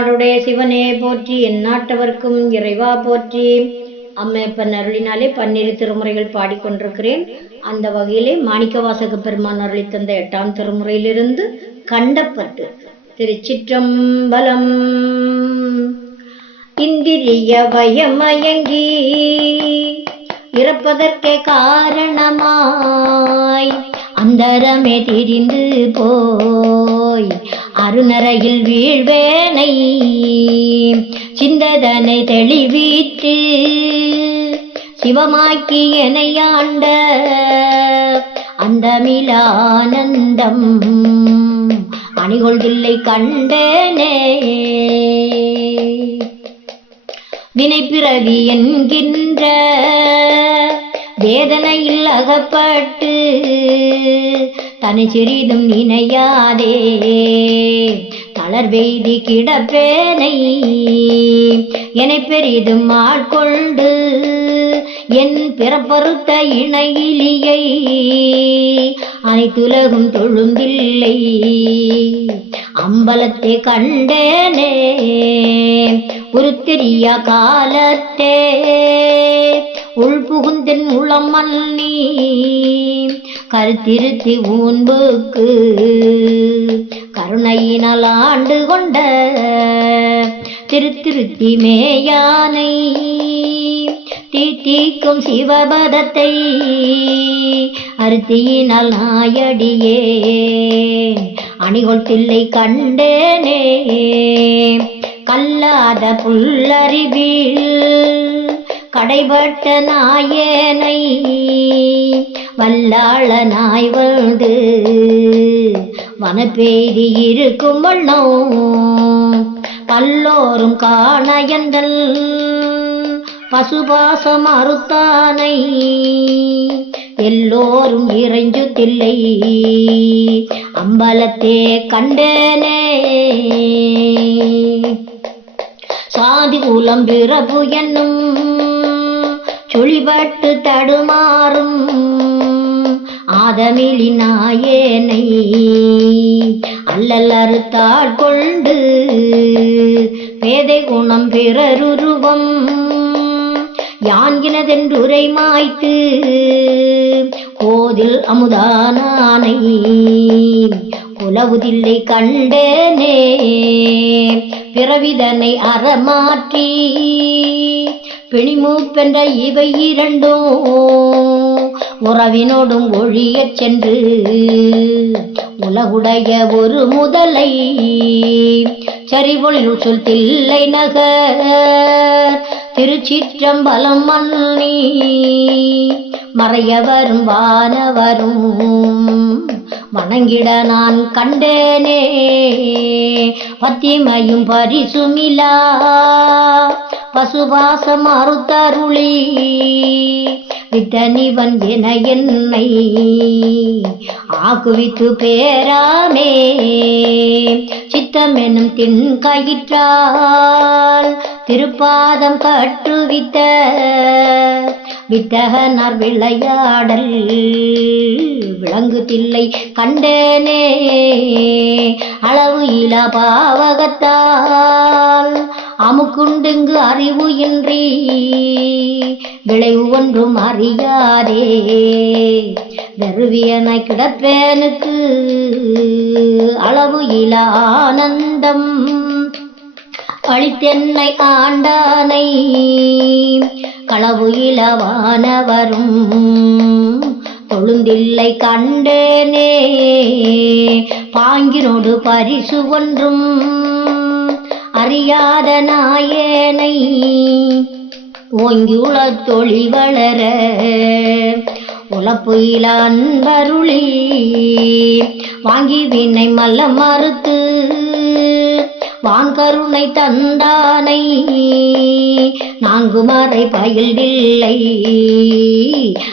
நாடுடைய சிவனே போற்றி எந்நாட்டவர்க்கும் இறைவா போற்றி. அம்மையப்பன் அருளினாலே பன்னிரு திருமுறைகள் பாடிக்கொண்டிருக்கிறேன் அந்த வகையிலே மாணிக்கவாசக பெருமான் அருளி தந்த எட்டாம் திருமுறையிலிருந்து கண்டப்பட்டு திருச்சிற்றம்பலம். இந்திரிய பயமயங்கி இறப்பதற்கே காரணமாய் அந்தரமே திரிந்து போய் அருணரையில் வீழ்வேனை சிந்ததனை தெளிவித்து சிவமாக்கி எனையாண்ட அந்தமிலானந்தம் அணிகொள்தில்லை கண்டனே. வினைப்பிறவி என்கின்ற வேதனையில் அகப்பட்டு தனி சிறிதும் நினையாதே. தளர் வெய்தி கிடப்பேனை என பெரிதும் ஆட்கொண்டு என் பிறப்பறுத்த இணையிலியை அனைத்துலகும் தொழுந்தில்லை. அம்பலத்தை கண்டேனே உருத்தெரிய காலத்தே. உள்புகுந்தன் உளம் மன்னி கருத்திருத்தி ஊன்புக்கு கருணையினால் ஆண்டு கொண்ட திருத்திருத்தி மேயானை. தீத்தீக்கும் சிவபதத்தை அருத்தியினால் நாயடியே. அணிகொள் தில்லை கண்டேனே. கல்லாத புல்லறிவில் கடைபட்ட நாயேனை வல்லாள நாய் வந்து வனப்பெய்தி இருக்கும் வண்ணம் பல்லோரும் காணயந்தல் பசுபாச மறுத்தானை எல்லோரும் இறைஞ்சு தில்லை அம்பலத்தே கண்டேனே. சாதி குலம் பிறப்பு என்னும் சுழிபட்டு தடுமாறும் ஆதமிழி நாயேனை அல்லல் அறுத்தாள் கொண்டு பேதை குணம் பிறருருவம் யான்கினதென்றுரை மாய்த்து கோதில் அமுதானானை உலவுதில்லை கண்டேனே பிறவிதனை அறமாற்றி பிணிமூப்பென்ற இவை இரண்டும் உறவினோடும் ஒழியச் சென்று உலகுடைய ஒரு முதலை சரிபொழில் சொல் தில்லை நகர். திருச்சிற்றம்பலம் மன்னி மறையவரும் வானவரும் வணங்கிட நான் கண்டேனே. பத்திமையும் பரிசுமிலா. பசுபாசம் அறுத்தருளி. வித்தனிவன் என என்னை ஆக்குவித்து பேராமே சித்தமெனும் தின் கயிற்றால் திருப்பாதம் கட்டுவித்த வித்தகனார் விளையாடல் விளங்குதில்லை கண்டேனே. அளவு இலா பாவகத்தால் அமுக்குண்டுங்கு அறிவு இன்றி விளைவு ஒன்றும் அறியாதே. வெறுவியனை கிடப்பேனுக்கு அளவு இலா ஆனந்தம். அழித்தென்னை ஆண்டானை களவு இளவானவரும் தொழுந்தில்லை கண்டேனே பாங்கினோடு பரிசு ஒன்றும் அறியாத நாயேனை. ஓங்கியுள தொழி வளர உழப்பு இல அன்பருளி. வாங்கி வினை மல்ல மறுத்து வான்கருணை தந்தானை நான்கு பயில்வில்லை.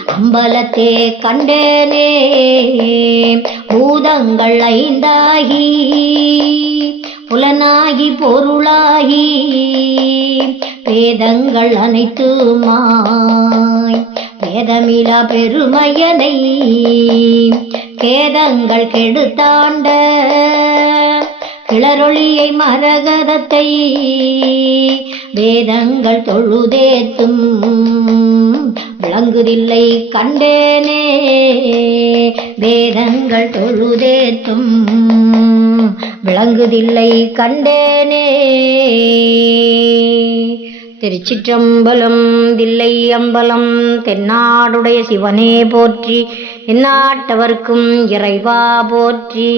அம்பலத்தே கண்டேனே. பூதங்கள் ஐந்தாகி புலனாகி பொருளாகி வேதங்கள் அனைத்துமாய். வேதமிலா பெருமையனை கேதங்கள் கெடுத்தாண்ட மலரொளியை மரகதத்தை வேதங்கள் தொழுதேத்தும். விளங்குதில்லை கண்டேனே வேதங்கள் தொழுதேத்தும். விளங்குதில்லை கண்டேனே திருச்சிற்றம்பலம் தில்லை அம்பலம் தென்னாடுடைய சிவனே போற்றி எந்நாட்டவர்க்கும் இறைவா போற்றி.